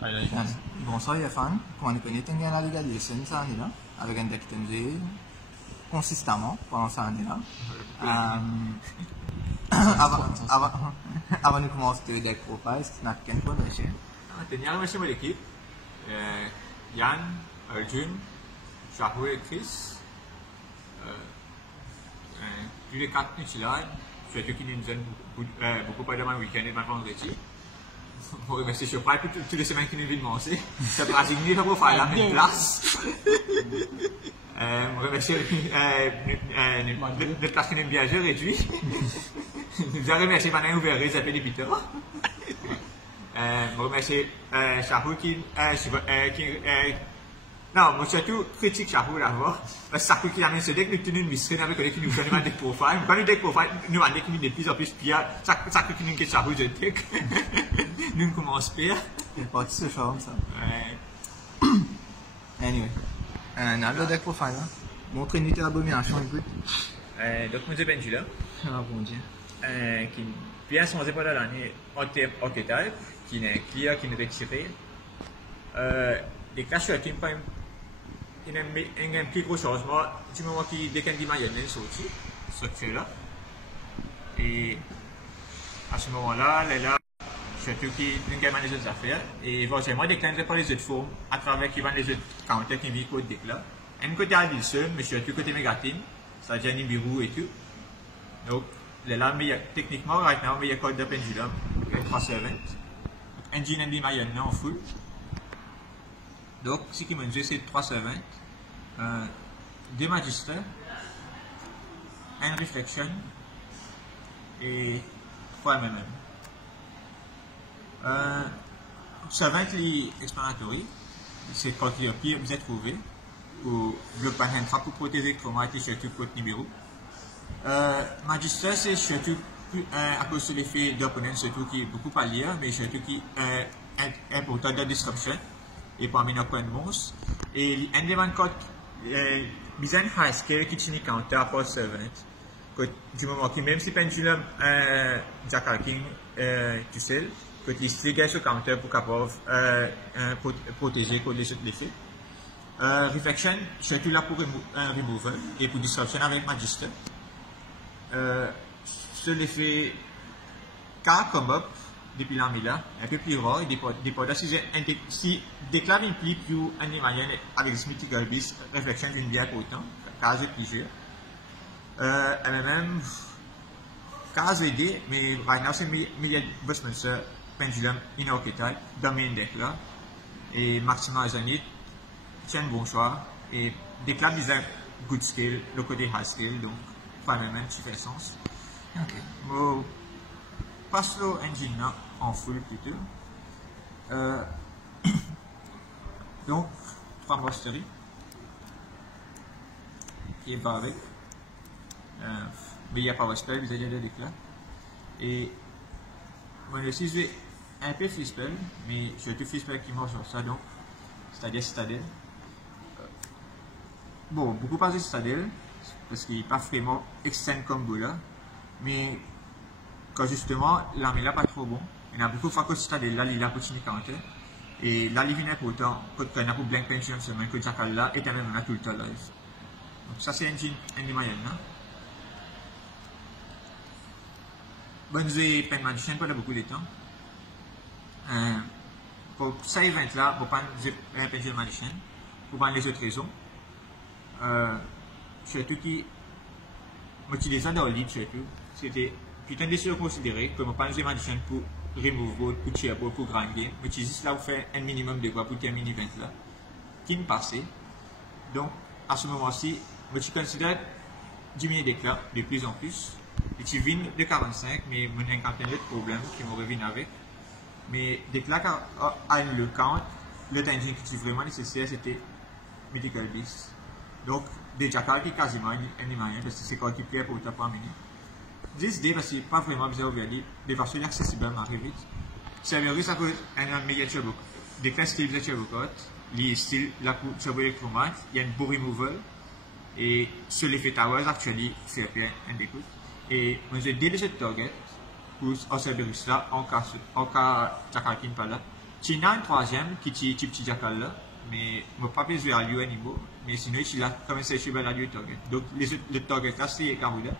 Bonsoir Yafan, quand on connaît un gars de lesson ça année là, avec un deck consistamment pendant cette année là. Avant de commencer le deck profile, c'est n'a qu'un point de chien. Tenir remercier mon équipe, Yann, Arjun, Shahou et Chris. Tous les 4 nous là, surtout qui nous donnent beaucoup pas de mon week-end et ma vendredi. Je remercie Chopra et toutes les semaines qui nous viennent manger. C'est pas signé pour faire la même place. Je remercie notre classe qui nous bien réduit. Je remercie Manin Ouvert, ils appellent les Peter. Je remercie Shahou qui non, moi surtout critique Shahou d'abord. Parce que Shahou qui amène ce deck, nous tenons une mission avec les qui nous donnent des profiles. Quand nous deck profile, nous avons des qui nous de plus en plus pire. Shahou qui nous dit Shahou de deck. Nous commençons pire. Il est parti ce charme ça. Anyway. Le deck profile là. Mon trinité abomination écoute. Donc, moi, je suis là. Ah bon Dieu. Qui vient changer pendant l'année en termes archétypes, qui est clear, qui est retiré. Les clashes sur Team Prime, il y a un plus gros changement du moment qu'il décale l'image est sorti, structure là. Et à ce moment-là, là, surtout qu'il y a les autres affaires, et éventuellement déclencher par les autres formes à travers qui vont les autres counters qui vivent côté deck là. Un côté Alison, mais surtout côté Megatine, ça a Gianni Birou et tout. Donc, là, techniquement, right now, il y a code de pendulum, 370. Engine and Mayenne en full. Donc, ce qui m'a dit, c'est 370. 2 Magister, 1 Reflection et 3 MM. 370 les explanatory, c'est quand il y a pire, vous êtes trouvé pour le panel trap pour protéger le trauma et surtout pour le numéro. Magister, c'est surtout à cause de l'effet d'opponent, surtout qui est beaucoup à lire, mais surtout qui est important de disruption et parmi nos points de monstre. Et un des codes, besoin high scale qui tient counter à part servant. Du moment que même si pendulum Jackal King tout seul, que il trigger ce counter pour capable protéger contre les autres effets. Reflection, surtout là pour removal et pour disruption avec Magister. Ce l'effet K come up depuis l'année là, un peu plus rare, des podas si déclare une pli plus animalienne avec Smithy Galbis, Reflection d'une bière autant, case de plusieurs. MMM, case aidée, mais right now c'est milliard Westminster Pendulum Inorchetal dans mes deck là, et Maxima Azanit, c'est un bon choix, et déclare des good scale, le côté high scale, donc MMM, ça fait sens. Ok. Bon, passe le engine là en full plutôt. Donc, 3 mastery qui est pas avec. Mais il n'y a pas de spell, vous avez déjà des là. Et moi aussi j'ai un peu free spell, mais j'ai tout free spell qui marche sur ça, donc c'est-à-dire Citadel. Bon, beaucoup pas de Citadel, parce qu'il n'est pas vraiment extend combo là, mais quand justement l'armée là pas trop bon, il y a beaucoup de fois que Citadel là, il a continué counter, et là il vient pourtant, quand il a pour Blank Pension semaine que Jackal là, et même là tout le temps live. Donc ça c'est un des moyens là. Bonne j'ai Pen Magician pendant beaucoup de temps. Pour ça event là, pour pas un Pen Magician, pour pas les autres raisons. Surtout qui m'utilisant dans le lead surtout, c'était putain de décision considérée comme pas un magicien pour remove vote, pour cheer pour grand game, mais juste là vous faites un minimum de quoi pour terminer l'event là, qui me passait. Donc à ce moment-ci, je considère diminuer des cas de plus en plus. Et tu viens de 45, mais il y a un de problèmes qui me reviennent avec. Mais dès que là, à le count, le timing qui était vraiment nécessaire, c'était Medical Beast. Donc, des Jackal qui est quasiment un moyen, parce que c'est quand il plaît pour ta première minute. 10 D, parce qu'il n'est pas vraiment besoin de de façon accessible à arriver vite. C'est vrai, ça peut être un meilleur turbo. Dès que style de turbo cut, il style la turbo électromagnétique, il y a une beau removal. Et sur l'effet Towers, actuellement, c'est un découte. Et j'ai déjà ce target pour observer ça en cas Jackal qui n'est pas là. Tu as un troisième qui est petit jackal là, mais je n'ai pas besoin de lui anymore. Mais sinon, il a commencé à suivre la target. Donc, le target là, c'est Garuda.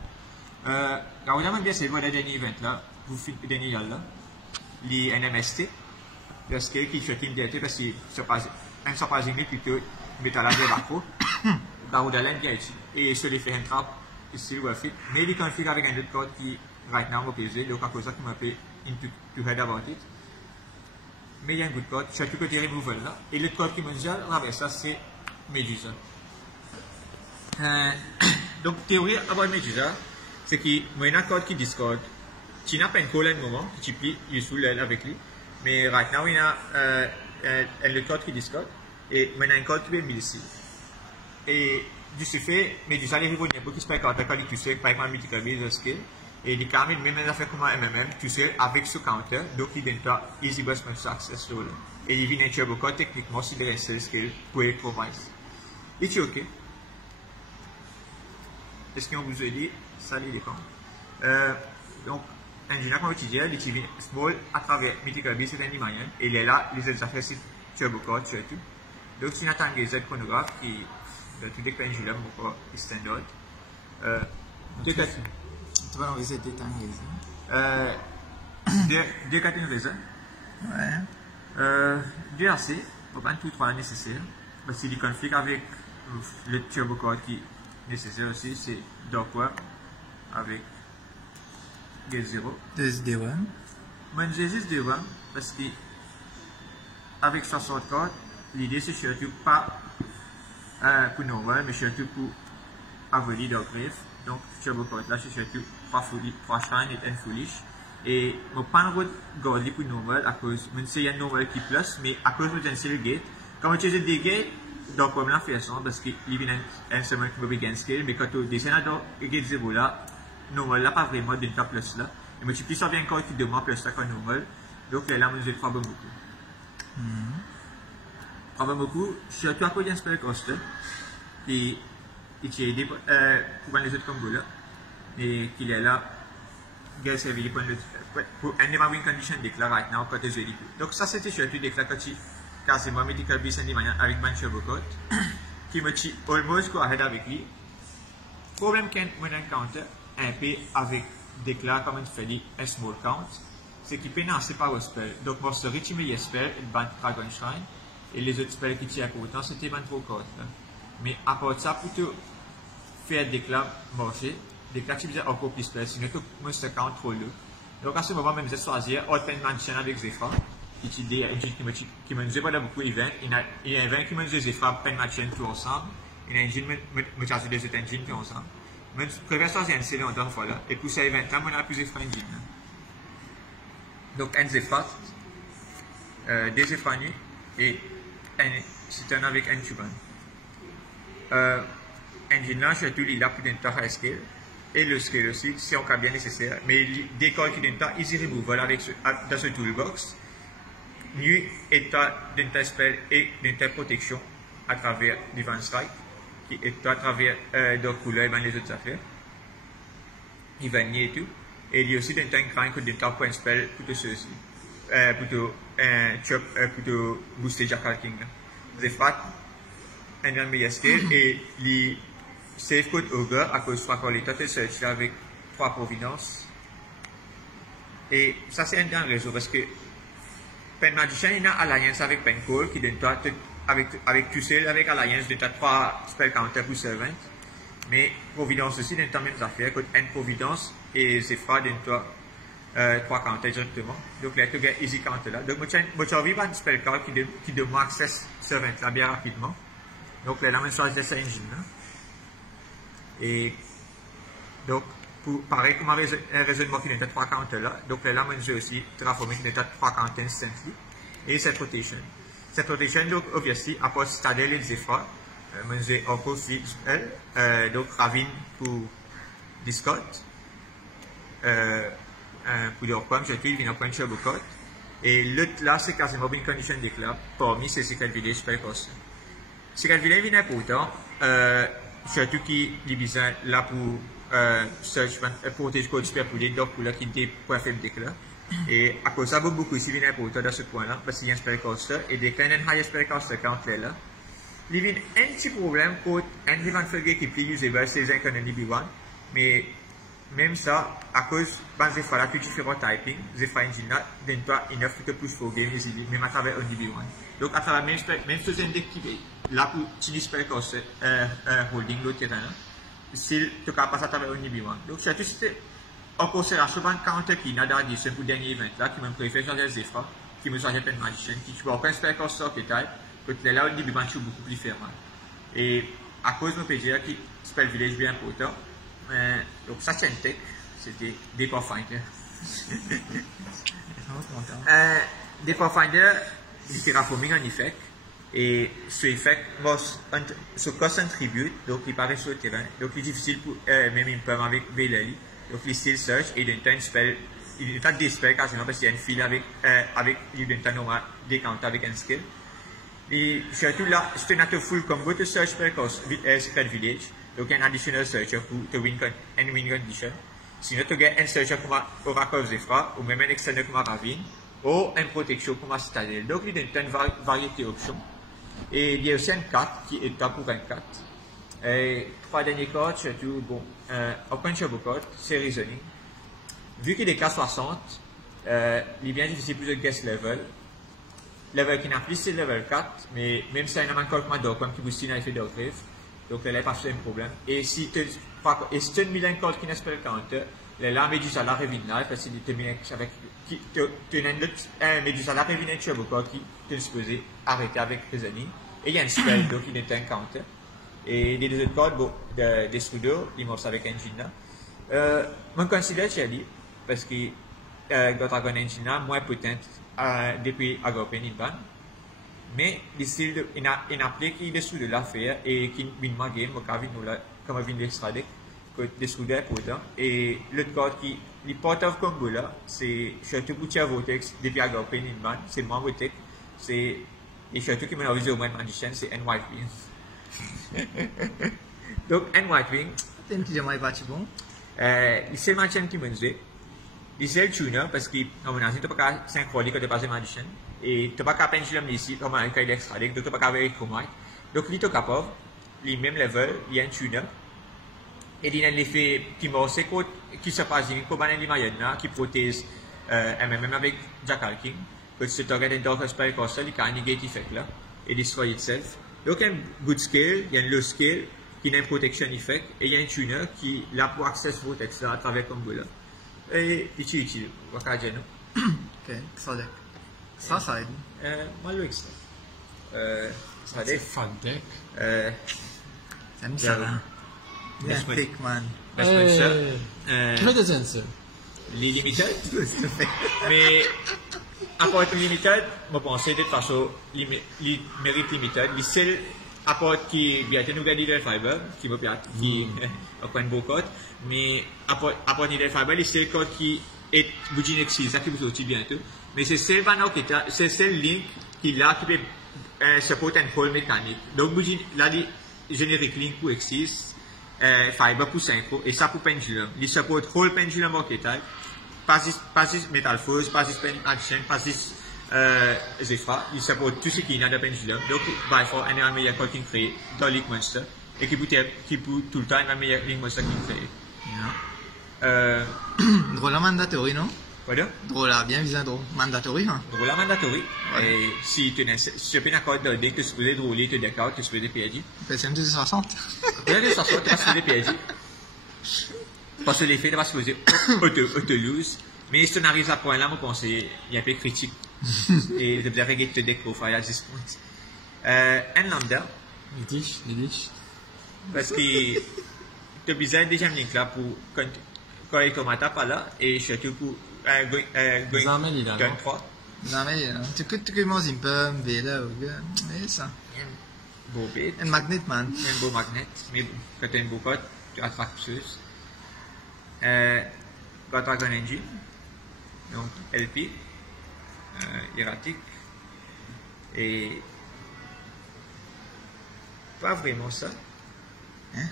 Garuda m'a bien c'est le dernier event là, vous faites le dernier là, les NMST, le scale qui fait une DT parce que un surprisingly plutôt métal de macro. Garuda l'a bien ici. Et sur les fait un trap, ici, worth it. Mais il configure avec un autre code qui, right now, m'a pesé, donc à cause de ça, qui m'a fait to head about it. Mais il y a un good code, surtout côté removal là. Et le code qui me dit, ça c'est Medusa. Donc, théorie about Medusa, c'est qu'il y a un code qui Discord. Tu n'as pas un call à un moment, tu peux useful avec lui. Mais right now, il y a le code qui Discord. Et il y a un code qui est ici. Et du ce fait, Medusa les revenir pour qu'il se paye quand tu sais, par exemple, multi-carbide de skill. Et il quand même des affaires comme un MMM, tu sais, avec ce counter, donc il donne toi easy bus success là. Et il vient un turbo code techniquement si il reste skill pour être promise. Et tu es ok? Est-ce qu'on vous a dit? Ça les dépend. Donc, ingénieur comme tu dis, il utilise small à travers multi-carbide sur un moyen. Et il est là, les autres affaires c'est turbo code surtout. Donc, si on attend des aides chronographes qui, de tout dépend du lame, ou pas, il stand out. Tu vas enlever cette étang Deux cartons raisins. Ouais. Deux AC, pour pas tout trois nécessaires. Parce qu'il config avec le turbo code qui est nécessaire aussi, c'est Docker avec Gate 0. Des D1. Moi, j'ai juste D1 parce que avec 60 codes, l'idée c'est surtout pas pour normal, mais surtout pour avoid d'upgrade. Donc, turbo code là, c'est surtout pas shine et foolish. Et je ne peux pas regarder pour normal à cause, même s'il y a un normal qui plus, mais à cause de le gate. Quand tu utilises des gates, donc on l'a fait ça parce qu'il y a un segment qui peut bien scale, mais quand tu descends dans le gate 0 là, normal là, pas vraiment d'une cas plus là. Et multiplie ça bien encore qui demande plus là qu'un normal. Donc là, je trouve beaucoup. Beaucoup, surtout à cause d'un spell cost qui est aidé pour les autres combos là. Et qu'il est là, il a servi pour un win condition déclaré right now quand tu es donc ça c'était surtout déclaré quand tu quasiment medical base avec un turbo code qui me dit almost go ahead avec lui. Problème qu'un counter un peu avec déclaré comme une fait un small count, c'est qu'il peut lancer par le spell. Donc moi je retire mes spells et ban Dragon Shrine et les autres spells qui tirent pour autant c'était ban trop code. Mais à part de ça plutôt faire déclarer marcher. Des cas qui me disent encore plus spell, sinon tout le monde se count trop lourd. Donc à ce moment, même je choisir Open Mansion avec Zephyr, qui est un engine qui me dit pas beaucoup d'events. Il y a un event qui me dit Zephyr, Pen Mansion tout ensemble. Il y a un engine qui me dit des autres engines tout ensemble. Je préfère choisir un CD en temps fois là. Et pour cet event là, on a plus Zephyr engine. Donc un Zephyr, des Zephyr nuit et un Citon avec un Tuban. Engine là, surtout il a plus d'un temps à scale. Et le scale aussi, si on cas bien nécessaire. Mais des codes qui donnent easy removal dans ce toolbox, nuit état d'un spell et d'une protection à travers Divine Strike, qui est à travers d'autres couleurs et les autres affaires. Il va nier et tout. Et il y a aussi d'un grind que d'un point spell plutôt ceci. Plutôt booster Jackal King. Zephyr, un meilleur scale et les Safe code Ogre à cause de 3 qualités de search avec 3 providences. Et ça c'est un grand réseau parce que Pen Magician il a alliance avec Pen Call qui donne toi avec tout seul avec alliance de 3 spell counter pour servant. Mais providence aussi donne toi même affaires que N providence et Zephyr donne toi 3 counters directement. Donc là tu as easy counter là. Donc moi tu as vu un spell card qui demande access servant là bien rapidement. Donc là on choisit cette engine là. Et donc, pareil comme un raisonnement qui n'est pas 3 counters là, donc là, on a aussi transformé qui n'est pas 3 counters instantly. Et cette rotation. Cette rotation, donc, obviously, à part stade les Zephyr, on a encore fixe, donc Ravine pour Discord, pour leur point, je dis, il vient à point turbo code. Et l'autre là, c'est quasiment une condition déclarée parmi ces Secret Village Spell Cost. Secret Village vient important, surtout qui est là pour search protéger code super poulet donc pour là qui était pour faire déclarer Et à cause de ça, beaucoup ici viennent pour toi dans ce point-là, parce qu'il y a un spell coaster, et des clients high spell coaster quand tu es là. Il y a un petit problème quand un event qui est plus usable, c'est un canonier B1, mais même ça, à cause de fois là que tu fais un typing, Zephyr Engine là, donne-toi une offre que plus pour game easily, même à travers un DB1. Donc à travers même ce deck qui est là pour utiliser spell coaster holding l'autre terrain là, si tu passes à travers un DB1. Donc surtout si tu en considération un counter qui n'a d'addition pour le dernier event là, qui me préfère changer Zephyr, qui me change Pen Magician, qui tu vois aucun spell coaster qui type, que tu es là au DB1 tu es beaucoup plus ferme. Et à cause de mon PGA qui spell village bien important, donc ça c'est un tech, c'était Depot Finder. Depot Finder, il terraforming en effet, et ce effet, ce cost un tribute, donc il paraît sur le terrain, donc il est difficile pour même une pomme avec Velali, donc il still search et il donne un spell, il donne des spells quasiment parce qu'il y a une file avec il donne un normal des counters avec un skill. Et surtout là, c'est un full combo de search spell cost Secret Village. Donc, un additional searcher pour te win condition. Sinon, tu as un searcher comme Oracle Zephyr, ou même un external comme Ravine, ou un protection comme Citadel. Donc, il y a une variété d'options. Et il y a aussi un 4 qui est top pour 24. Et 3 derniers cartes, surtout, bon, Open Turbo Card, c'est Reasoning. Vu qu'il est cas 60, il est bien difficile pour le guest level. Level qui n'a plus, c'est level 4, mais même si il y a un code comme Dork, qui booste l'effet d'Orgrave. Donc là, il n'y a pas de problème. Et si tu as une million de codes qui n'est pas le counter, là, Medusa la revient là, parce que tu as un Medusa la revient un turbo code qui est supposé arrêter avec Reasoning. Et il y a un spell, donc il est un counter. Et les deux autres codes, bon, des Strudo, ils montrent avec Engine là. Moi, je considère Charlie, parce que Dragon Engine là, moins potente depuis Agropen Inban. Mais il a appelé qui est dessous de l'affaire et qui vient de game, comme vient d'extra deck, que dessous de pourtant. Et l'autre code qui, le port of combo là, c'est surtout pour tirer Vortex depuis Agropen Inban, c'est moins Vortex, c'est, et surtout qui m'a visé au moins Magician, c'est N White Wing. Donc, N White Wing, c'est un petit jamais pas bon. C'est Magician qui m'a dit, c'est le tuner parce que, on a dit, tu peux pas synchroniser quand tu passes Magician. Et tu n'as pas qu'à pendulum ici, comme un cas d'extra deck, donc tu n'as pas qu'à avec Chromite. Donc, il est capable, les mêmes level, il y a un tuner. Et il y a l'effet qui morce, qui se passe, comme un élément qui protège, même avec Jackal King, que si tu regardes un Dark Spell Coaster, il y a un negative effect là, et destroy itself. Donc, il y a un good scale, il y a un low scale, qui a un protection effect, et il y a un tuner qui là pour access Vortex là, à travers combo là. Et il est utile, on va dire, non? Ok, ça deck. Ça aide. Moi, le extra. Ça C'est fun deck. J'aime ça. Bien thick, man. Tu fais des ça. Les limited. Mais, à part les limited, je pense de toute façon, les mérites limited. Les seuls apports qui bien nous gardent Needle Fiber, qui a un beau code, mais apport Needle Fiber, les seuls codes qui est Bujin Exil, ça qui vous sortit bientôt. Mais c'est celle c'est celle link qui là qui peut supporter un call mécanique. Donc là les générique link pour Exis, Fiber pour Synchro et ça pour Pendulum. Il supporte whole Pendulum Archetype, Passis Metal Force, Passis Pen Action, Passis Zephyr. Il supporte tout ce qui est dans le Pendulum. Donc by far un des meilleurs codes qui crée dans Link Monster et qui peut tout le temps un meilleur Link Monster qui crée. Drôle mandatory, non? Voilà. Drôle, bien visé, drôle. Mandatory, hein? Drôle mandatory. Et si tu as un accord de deck, tu peux drôler, tu décores, tu peux des PID. C'est une 260. Bien, 260, tu vas des PID. Parce que l'effet, tu vas se poser auto-lose. Mais si tu n'arrives à ce point-là, mon conseil, il y a un peu critique. Et tu devrais régler ton deck profile à 10 points. Un lambda. Les dish. Parce que tu as besoin de déjà link là pour quand il tomate pas là, et surtout pour Zamel, il a turn 3. Non, mais tu commences un peu, mais là, mais ça. Beau bête. Un magnet, man. Un beau magnet, mais quand tu as un beau code, tu attrapes plus. Dragon Engine, donc LP, erratique, et pas vraiment ça. Hein?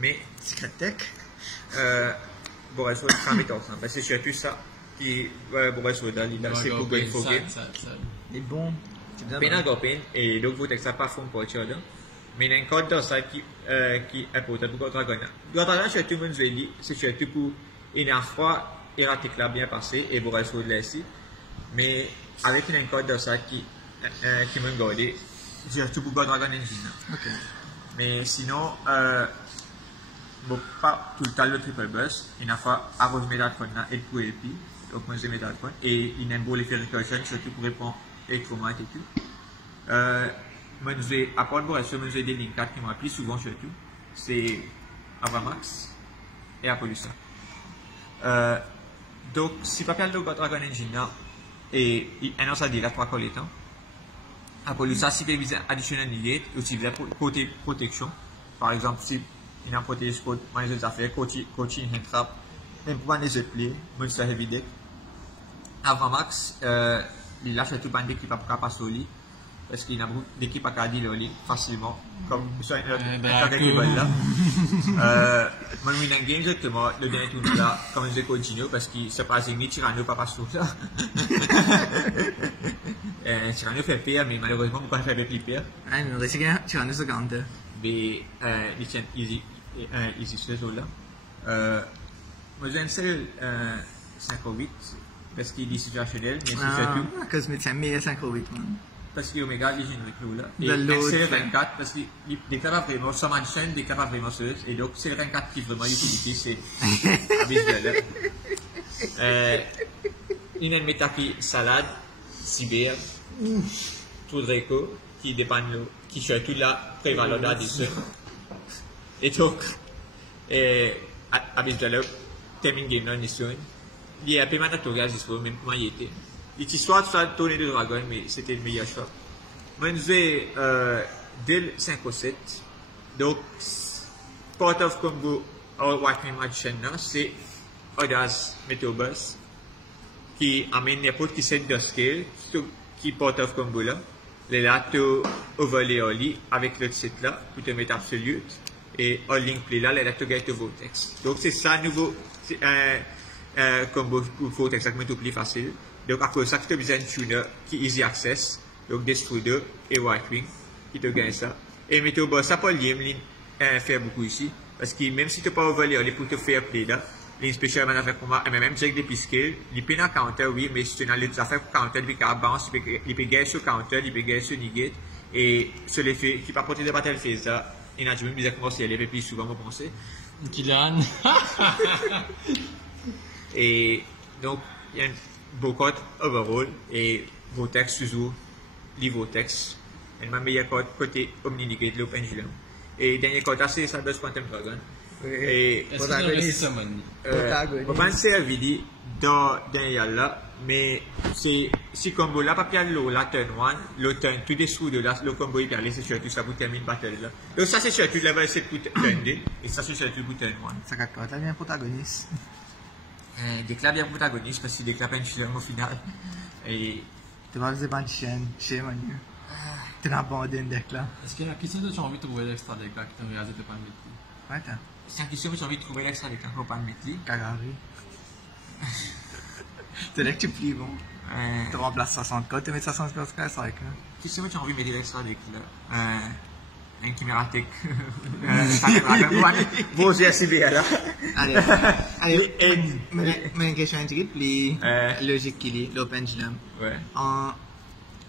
Mais Secret Tech? bon, elle soit 100 000 parce que surtout ça, qui pourrait se redonner là, c'est pour gagner faux game. Il est bon. Pena Gopin et donc vous êtes ça pas fond pour tu là. Mais il y a un code dans ça qui est important pour Dragon. Dragon, c'est tout le monde dit, c'est surtout pour une fois, erratique là bien passé et vous restez de ici. Mais avec un code dans ça qui m'a gardé, j'ai tout pour Dragon Engine. Ok. Mais sinon, bon, pas tout le temps le triple bus, une fois, avant de mettre la phone là, et pour LP, donc moi je mets la phone, et il aime beaucoup les faire recursion, surtout pour répondre et comment et tout. Moi je vais apprendre pour être sûr, moi je vais des lignes 4 qui m'appuient souvent surtout, c'est Avamax et Apollusa. Donc, si pas perdre le Dragon Engine là, et un an ça dit là 3 coller temps, Apollusa, si vous avez additionnel negate, aussi vous avez côté protection, par exemple, si il y a un protège code, moi les autres affaires, coaching, hand trap, même pour les autres play, Monster Heavy Deck. Avamax, il lâche tout le d'équipe à passer au lit, parce qu'il y a beaucoup d'équipes à garder le lit facilement, comme sur un là. Moi, je suis game exactement, le dernier tour là, comme je continue, parce qu'il se passe une Tyranno pas passer ça. Tyranno fait pire, mais malheureusement, pourquoi il fait plus pire? Ah, mais c'est que Tyranno se gagne. Mais il tient easy ce là. Moi, j'ai un seul 5-8 parce qu'il est situationnel, mais c'est surtout. Parce que c'est meilleur 5-8. Parce qu'il y a Omega, il est là. Et c'est le 24 parce qu'il est capable vraiment, sans manchen, il est capable vraiment ce. Et donc, c'est le 24 qui vraiment utilité, c'est habituel. Il y a une métapie salade, cyber, tout Draco, qui dépend de qui soit tout là, prévalent là, des et donc, habituel, termine game non, il y a un peu mandatory, même comment il était. L'histoire de ça tourner de dragon, mais c'était le meilleur choix. Moi, j'ai Bill 5 ou 7. Donc, part of combo or White Magician, c'est Audace Meteobus qui amène n'importe qui set de scale, qui part of combo là. Les là, tu overlay Oli avec le set là, pour te mettre absolute. Et all link play là, les là, tu gagnes le vortex. Donc, c'est ça, nouveau combo pour vortex, ça met plus facile. Donc, après ça, tu as besoin de tuner qui est easy access, donc Destroyer et White Wing, qui te gagne ça. Et Meteobus, ça pas lié, faire beaucoup ici, parce que même si tu n'as pas overlay pour te faire play là, les spécial man avec combat, et même check des piscales, il peut en counter, oui, mais si tu as les affaires pour counter, il peut bounce, il peut gagner sur counter, il peut gagner sur negate, et sur les faits, qui peut porter des batailles phase là, il a du même bizarre comment c'est élevé plus souvent, vous pensez. Kylian. Et donc, il y a un boycott overall, et Vortex toujours, les Vortex, et le meilleur code côté Omni-Negate, le Pendulum. Et dernier code, c'est ça de Quantum Dragon. Et Protagoniste. On va faire vidéo dans là, mais c'est si combo là, pas bien la turn 1, le turn, tout des sous de là, le combo il c'est surtout ça pour terminer battle là. Donc ça c'est surtout level 7 pour turn 2, et ça c'est surtout pour turn 1. Ça capte bien protagoniste. Déclare bien protagoniste parce qu'il déclare un film au final. Et. Tu vas faire une chaîne, chez Manu. Tu n'as pas un deck là. Est-ce qu'il y a une question de tu as envie de trouver l'extra deck là qui t'a réalisé de pas le mettre? Ouais, c'est une question que j'ai envie de trouver l'extra deck encore pas le mettre. Carré. C'est là que tu plies bon. Tu remplaces 60 codes, tu mets 60 codes, c'est vrai. Qu'est-ce que tu as envie de mettre l'extra deck là? Un chimératech. Bon, j'ai assez bien là. Allez, mais une question intrigue, logique qu'il est, l'open pendulum. Ouais.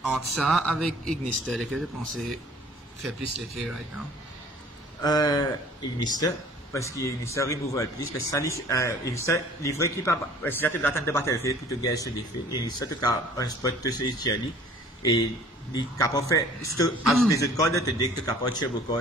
Entre ça avec Ignister, lequel tu pensais fait plus l'effet right now? Ignister, parce qu'il y a Ignister removal plus, parce que ça, livre qui pas, si là tu attends de battlefield pour te gagner ce défi, Ignister tu as un spot de ce Italie, et il capable faire, si tu as des autres codes, tu dis que tu capable de tuer beaucoup,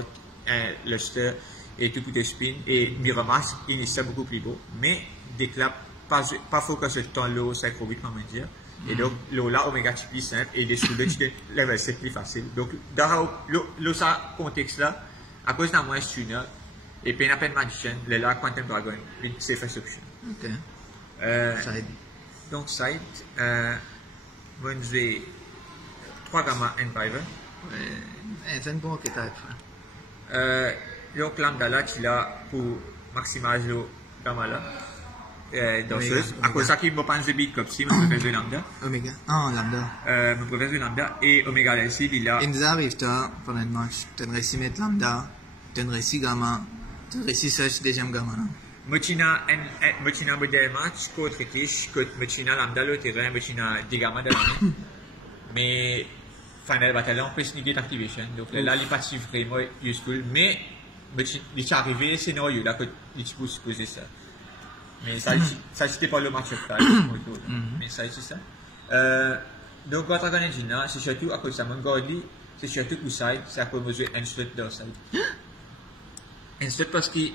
Luster, et tout tes spin, et Miramax, Ignister beaucoup plus beau, mais dès que là, pas focus sur le temps low, 5-8, comment dire. Et donc, là, Omega c'est plus simple, et des sous-deux, tu level c'est plus facile. Donc, dans le contexte là, à cause d'un moins tuner, et puis, peine Magician, là, Quantum Dragon, c'est first option. Ok. Side. Donc, side, moi, j'ai 3 gamma Enviver. C'est un bon archétype. Donc, lambda là, tu l'as pour maximiser le gamma là. danseuse. À Omega. cause de ça, je pense de beat comme si, je préfère de lambda. Omega. Ah, lambda. Je préfère de lambda. Et Omega Lacey, il a. Et nous arrive-toi, pendant le match, tu as réussi à mettre lambda, tu as réussi gamma, tu as réussi search deuxième gamma. Mochina modèle match, contre Tish, contre Mochina lambda, le terrain, Mochina des gamma de l'année. Mais, final bataille, on peut negate activation. Donc là, il n'est pas vraiment useful. Mais, il est arrivé, c'est scénario là, que il peut supposer ça. Mais ça, c'était pas le match of time. Mais ça, c'est ça. Donc, votre organisation, c'est surtout à cause de ça. Mon Gordly, c'est surtout pour side, c'est à cause de un slot dans side. Un slot parce qu'il.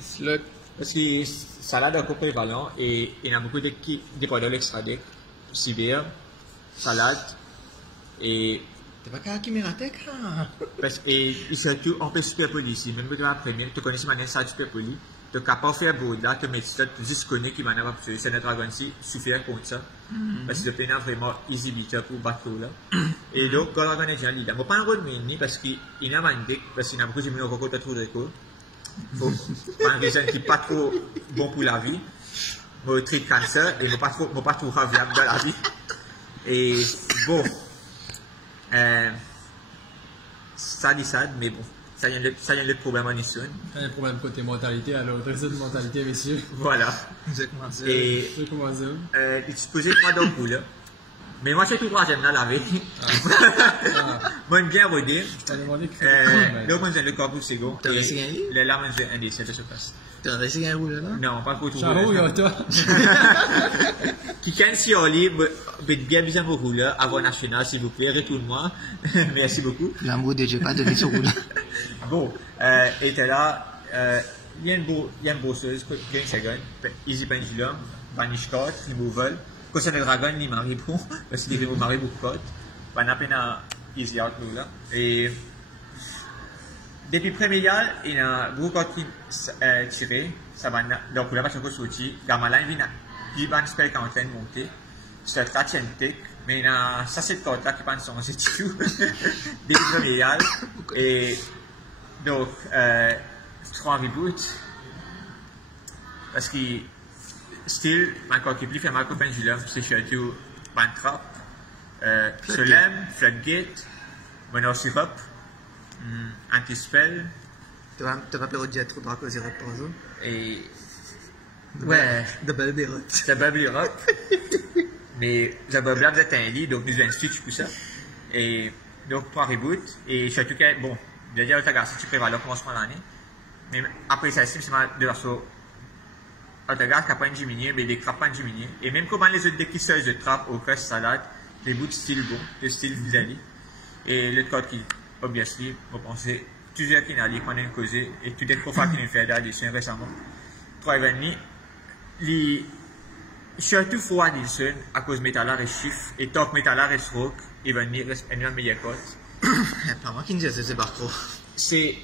Slot. Parce que salade est prévalent et il y a beaucoup de dépendants de l'extra deck. Cyber, salade et. T'es pas qu'à qui m'iratek, hein? Et surtout, on peut superposer ici. Même que la première, tu connais ce manière ça superposer. Tu n'as pas fait beau là, tu mets ça, tu dis connais qui m'a pas c'est notre dragon ici, suffire contre ça. Parce que c'est vraiment easy beater pour battre là. Et donc, quand on est déjà là, je ne vais pas en remettre parce qu'il y a un deck, parce qu'il y a beaucoup de gens qui ont trop de récolte. Faut pas un raison qui n'est pas trop bon pour la vie. Je traite cancer et je ne pas trop raviable dans la vie. Et bon, ça dit ça, mais bon, ça y a le problème en histoire. Il y a un problème côté mentalité, alors dressez de mentalité, messieurs. Voilà. J'ai commencé. Et Je commence. il se posait 3 dans le coup là. Mais moi, je suis tout troisième dans la vie. Moi, j'aime bien rodé. Je t'ai demandé que. Donc, on a le corps pour second. T'as réussi à gagner? Les larmes, un des 7 de surface. T'as réussi à rouler là? Non, pas trop tout. Ciao, yo, toi. Qui can si on lit, bien bien beaucoup là, avant national, s'il vous plaît, retourne-moi. Merci beaucoup. L'amour déjà pas donné ce roule. Bon, et t'es là, il y a une bosseuse, 15 secondes, Easy Pendulum, Vanish Code, Removal. Quand c'est le dragon, il m'arrive bon, parce qu'il m'arrive beaucoup de code. On a peine à Easy Out là. Et depuis le premier year, il y a beaucoup de codes qui tiré. Ça va, donc là, parce que sorti, Gamalin, il va un spell qui est en train de monter. C'est très scientifique, mais il y a ça, c'est le code là qui pense son c'est tout. Depuis le premier year. Et donc, 3 reboot. Parce que still, encore qui fait mal au pendulum, c'est surtout Bantrap, Solem, Floodgate, Monor Syrup, Antispell. Tu vas pas le jet trop draco 0 par exemple. Et. Ouais. Double Birot. C'est Bubble Europe. Mais The Bubble vous êtes un lit, donc nous avons un switch pour ça. Et donc 3 reboots. Et surtout que, bon, déjà, si tu prévois le commencement de l'année. Mais après ça, c'est de la sorte. Autogaz qui n'a pas une diminué, mais les trappes pas diminué. Et même comment les autres déquisseurs de trappes au crust salade, les bouts de style bon, de style vis-à-vis. Et le code qui, obviously, vous pensez, plusieurs qui n'allaient pas une cause, et tout est trop fort qui nous fait d'addition récemment. 3,5. Les, surtout froid Nielsen, à cause métallar et chiffre, et top métallar et stroke, et venir une meilleure cote. Pas moi qui ne dis c'est pas trop. C'est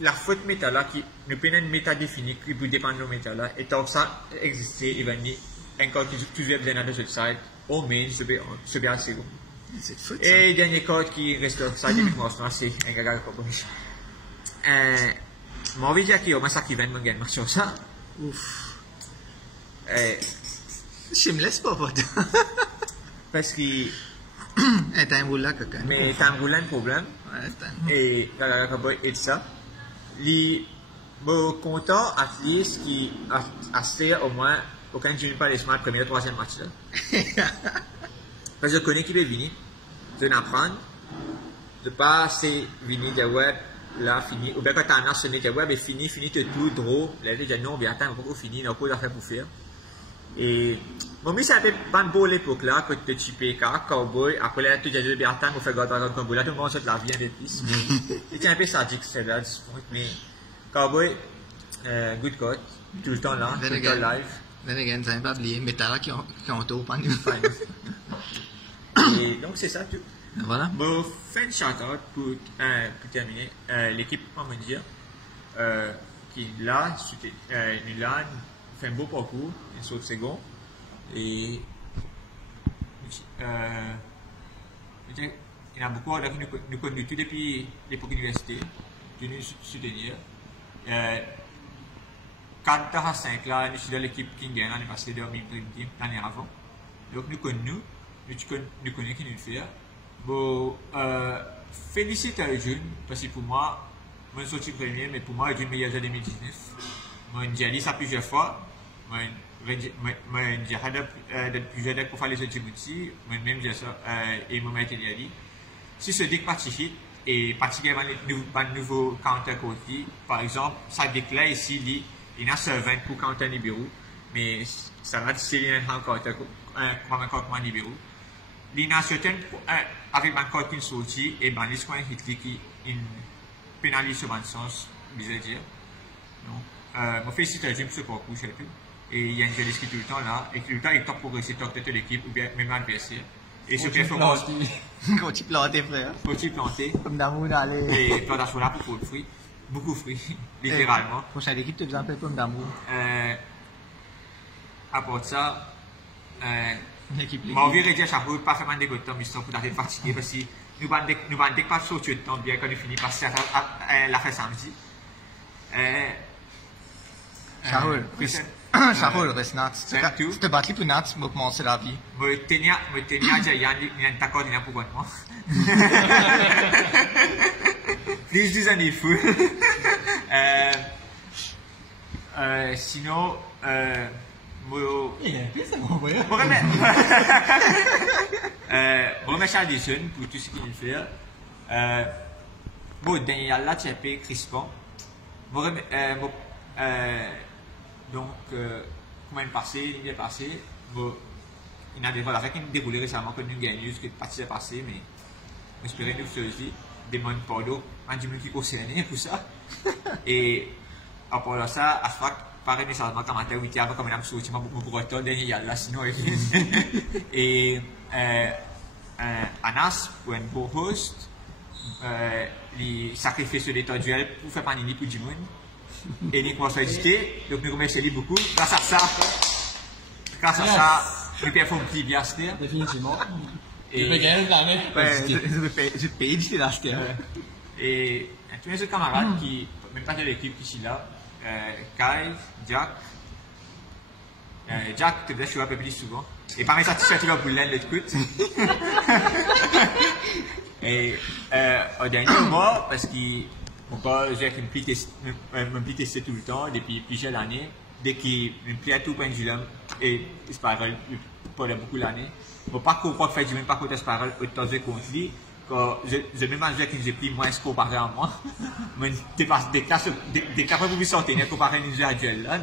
la faute métal qui nous permet une méta définie qui peut dépendre de nos métal et tant que ça existe il va venir encore plusieurs besoin de cette site au main c'est bien assez bon. C'est fou. Et dernier code qui reste ça depuis moi c'est un gaga comme mon envie de dire qu'il y a ça qui vient de me gagner sur ça. Ouf. Je me laisse pas voter. Parce que t'as un boulot là quelqu'un. mais t'as un boulot problème. Ouais, t'as. Et et ça. Les content at least qui a fait au moins aucun junior pas les smart premier troisième match là. Parce que je connais qui est venu, je n'apprends, de pas c'est venu de web là fini ou bien quand t'as un sonné de web est fini tout drôle là déjà non bien attends on fini on a encore d'affaires pour faire. Et bon mais ça a été pas beau l'époque là que tu chipé car cowboy après là tu déjà bien attendre pour faire Dragon Combo là tout le monde se la vient des pistes. C'était un peu sadique celle-là mais cowboy good code tout le temps là tout le temps live. Then again, t'as pas oublié Métal qui ont tout pas nous. Et donc c'est ça tout. Voilà. Bon fin de shout-out pour terminer l'équipe Pamondia qui là Milan fait un beau parcours, une saute second et il y a beaucoup qui nous connaissent tout depuis l'époque université, de nous soutenir. 4 à 5 là, nous sommes dans l'équipe qui gagne l'année passée de Dream Team l'année avant. Donc nous connaissons qui nous fait. Bon, félicite à June, parce que pour moi, je suis sorti premier, mais pour moi, je suis le meilleur de 2019. Je dis dit ça plusieurs fois. Je dis plusieurs pour faire les autres outils. Moi-même, je dis ça, et moi, je dit. Si ce deck participe, et particulièrement les nouveaux counter-côtés, par exemple, ça deck-là ici, il y a 20 pour counter Nibiru, mais ça va c'est un counter comme Nibiru. Il y a certains avec un counter qui sorti et ben les soins hit qui pénalise sur un sens, bizarre dire. Donc, je félicite à Jim pour ce parcours et il y a une jeune qui tout le temps là, et tout le temps il top progresser top de l'équipe ou bien même adversaire. Et ce performance. Quand tu plantes, frère. Quand tu plantes. Comme d'amour d'aller. Et plantation là pour de fruits. Beaucoup de fruits, littéralement. Prochaine équipe, tu as besoin de pomme d'amour. À part ça, l'équipe. Moi, on vient dire chaque fois, pas faire des gouttes de temps, pour d'arrêter fatigué, parce que nous ne pas sortir de temps bien quand nous finissons par la fin samedi. Shahoul, Shahoul, reste nat. Si tu battles pour nat, tu vas commencer la vie. Je tenais à dire, il y a un accord pour moi. Please do an if. Sinon, je remercie Addison pour tout ce qu'il fait. Bon, Daniel là, tu as payé Crispon. Donc, comment il est passé, il y a des relations qui ont déroulé récemment que nous gagnons, ce qui est parti passé, mais j'espère que nous aussi des bonnes pardons, un du monde qui concerne pour ça. Et après ça, à chaque fois, pareil, nécessairement, quand matin, 8 heures, comme on a sorti, beaucoup de retard, dernier y a là, sinon, et Anas, pour un beau host, il sacrifie sur l'état duel pour faire panini pour du monde. Et il commence à hésiter, donc nous remercions beaucoup. Grâce à ça, nous performons plus bien. Définitivement. Et je vais gagner la main. Je paye du Laster. Et tous mes autres camarades qui, même pas de l'équipe qui sont là, Kai, Jack, tu devrais jouer un peu plus souvent. Et parmi ça, tu fais toujours pour l'un, l'autre côté. Et au dernier mois, parce qu'il j'ai me plie testé tout le temps depuis plusieurs années. Dès qu'il me plie à tout pendulum et Spiral pendant beaucoup d'années. Je ne pas comprendre faire du même parcours de Spiral autant de contre lui. Quand je même un jeu qui nous plie moins comparé à moi. Mais des cas pour vous sortir comparé à une jeu actuelle là.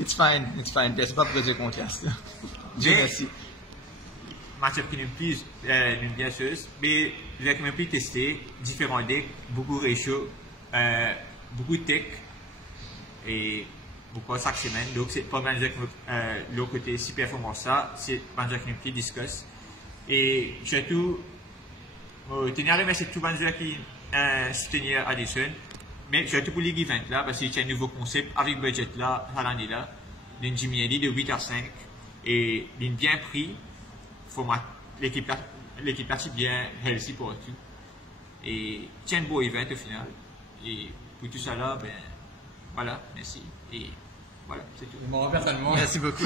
It's fine. C'est pas pour que je conteste. Merci. Match-up qui nous plie d'une bien chose. Mais j'ai quand même pu tester différents decks, beaucoup de ratio. Beaucoup de tech et beaucoup chaque semaine. Donc, c'est pas mal de l'autre côté, si performance ça, c'est pas mal de discuss. Et surtout, je tenais à remercier tout le monde qui soutenir Addison, mais surtout pour les events là, parce qu'il y a un nouveau concept avec budget là, à l'année là, d'une Jimmy de 8 à 5 et d'une bien pris, format, l'équipe là, c'est bien healthy pour tout. Et c'est un beau event au final. Et pour tout ça là, ben voilà, merci. Et voilà, c'est tout. Moi personnellement, merci beaucoup.